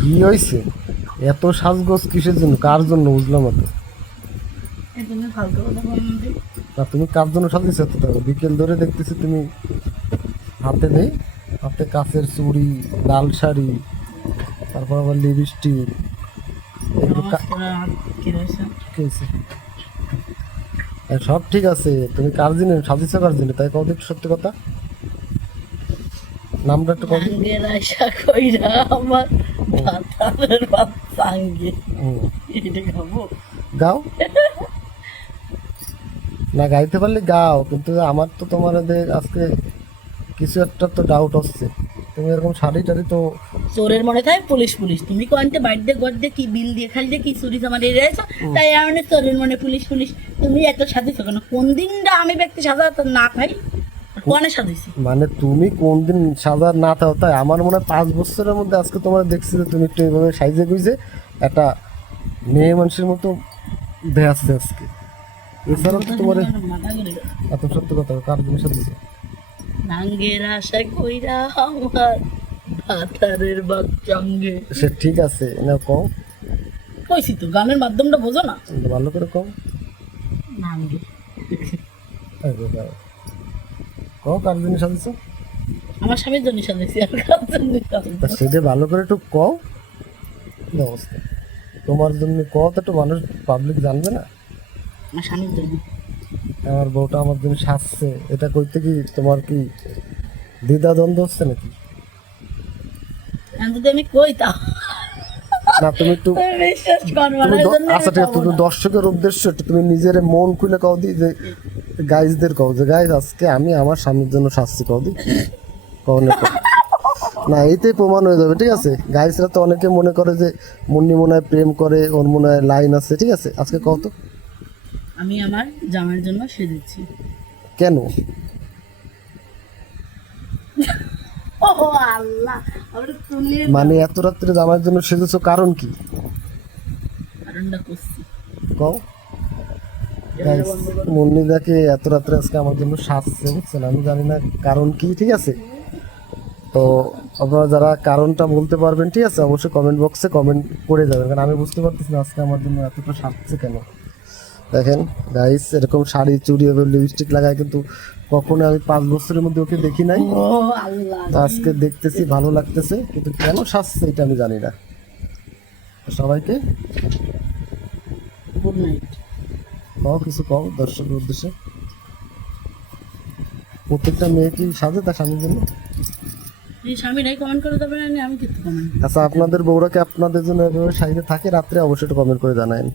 কি হয়েছে? এত সাজগোজ কিসের জন্য, কার জন্য বুঝলাম না তো। না তুমি কার জন্য সাজিয়েছো এত টাকা? বিকেল ধরে দেখতেছি তুমি হাতে নেই, হাতে কাচের চুড়ি, লাল শাড়ি, তারপর আবার লিপস্টিক, এগুলো কি হয়েছে? সব ঠিক আছে, তুমি কার জন্য সাজিয়েছো, কার জন্য তাই কত সত্যি কথা, নামটা একটু কত। গাও না, গাইতে পারলে গাও, কিন্তু আমার তো তোমার আজকে কিছু একটা তো ডাউট হচ্ছে। তুমি এরকম শাড়ি টাড়ি তো চোরের মনে থাকে পুলিশ পুলিশ, তুমি কোয়ান্টে বাড়িতে গড়তে কি বিল দিয়ে খালি দিয়ে কি চুরি জমা দিয়ে রয়েছো, তাই আমার চোরের মনে পুলিশ পুলিশ। তুমি এত সাজিয়েছো কেন? কোন দিনটা আমি ব্যক্তি সাজা না খাই, কোয়ানে সাজিয়েছি? মানে তুমি কোন দিন সাজা না থাও, তাই আমার মনে হয় 5 বছরের মধ্যে আজকে তোমার দেখছি যে তুমি একটু এইভাবে সাইজে গুইজে একটা মেয়ে মানুষের মতো দেখাচ্ছে আজকে। এছাড়া তো তোমার এত সত্য কথা কার জন্য সাজিয়েছে? নাঙ্গের আশা কইরা আমার ভাতারের বাচ্চাঙ্গে। সে ঠিক আছে, না কও, কইছি তো গানের মাধ্যমটা বোঝো না? ভালো করে কও, নাঙ্গে কও কার জন্য সাজিয়েছো? আমার স্বামীর জন্য সাজিয়েছি, আর কার জন্য সাজিয়েছি? তা সেটা ভালো করে একটু কও, কি অবস্থা তোমার জন্য কও, তো একটু মানুষ পাবলিক জানবে না। আমার স্বামীর জন্য। আমার বউটা আমার জন্য সাজছে, এটা কইতে কি তোমার কি দ্বিধা দ্বন্দ্ব হচ্ছে নাকি? এখন যদি আমি কই তা না তুমি একটু বিশ্বাস করবো না, এই জন্য আচ্ছা ঠিক আছে, তুমি দর্শকের উদ্দেশ্য একটু তুমি নিজের মন খুলে কও দি, যে গাইজদের কও যে গাইজ আজকে আমি আমার স্বামীর জন্য সাজছি, কও দি, কও না কও। না এইটাই প্রমাণ হয়ে যাবে, ঠিক আছে? গাইজরা তো অনেকে মনে করে যে মুন্নি মনে হয় প্রেম করে, ওর মনে হয় লাইন আছে, ঠিক আছে আজকে কও তো আমি আমার জামাইয়ের জন্য সেজেছি। কেন? ও আল্লাহ, আমরা তুলে মানে এত রাত্রে জামার জন্য সেজেছো, কারণ কি কারণটা করছি। কও। গাইস মুন্নিদাকে এত রাত্রে আজকে আমার জন্য সাজছে, বুঝছেন? আমি জানি না কারণ কি, ঠিক আছে? তো আপনারা যারা কারণটা বলতে পারবেন, ঠিক আছে, অবশ্যই কমেন্ট বক্সে কমেন্ট করে যাবেন, কারণ আমি বুঝতে পারতেছি না আজকে আমার জন্য এতটা সাজছে কেন। দেখেন গাইস, এরকম শাড়ি চুড়ি এবং লিপস্টিক লাগায় কিন্তু কখনো আমি 5 বছরের মধ্যে ওকে দেখি নাই। ও আল্লাহ, তো আজকে দেখতেছি ভালো লাগতেছে, কিন্তু কেন সাজছে এটা আমি জানি না। সবাইকে গুড নাইট। কও, কিছু কও দর্শকের উদ্দেশ্যে। প্রত্যেকটা মেয়ে কি সাজে তার স্বামীর জন্য? স্বামী নাই কমেন্ট করে দেবেন, আমি কিন্তু কমেন্ট। আচ্ছা আপনাদের বউরা কি আপনাদের জন্য এভাবে সাইডে থাকে রাত্রে? অবশ্যই একটু কমেন্ট করে জানাবেন।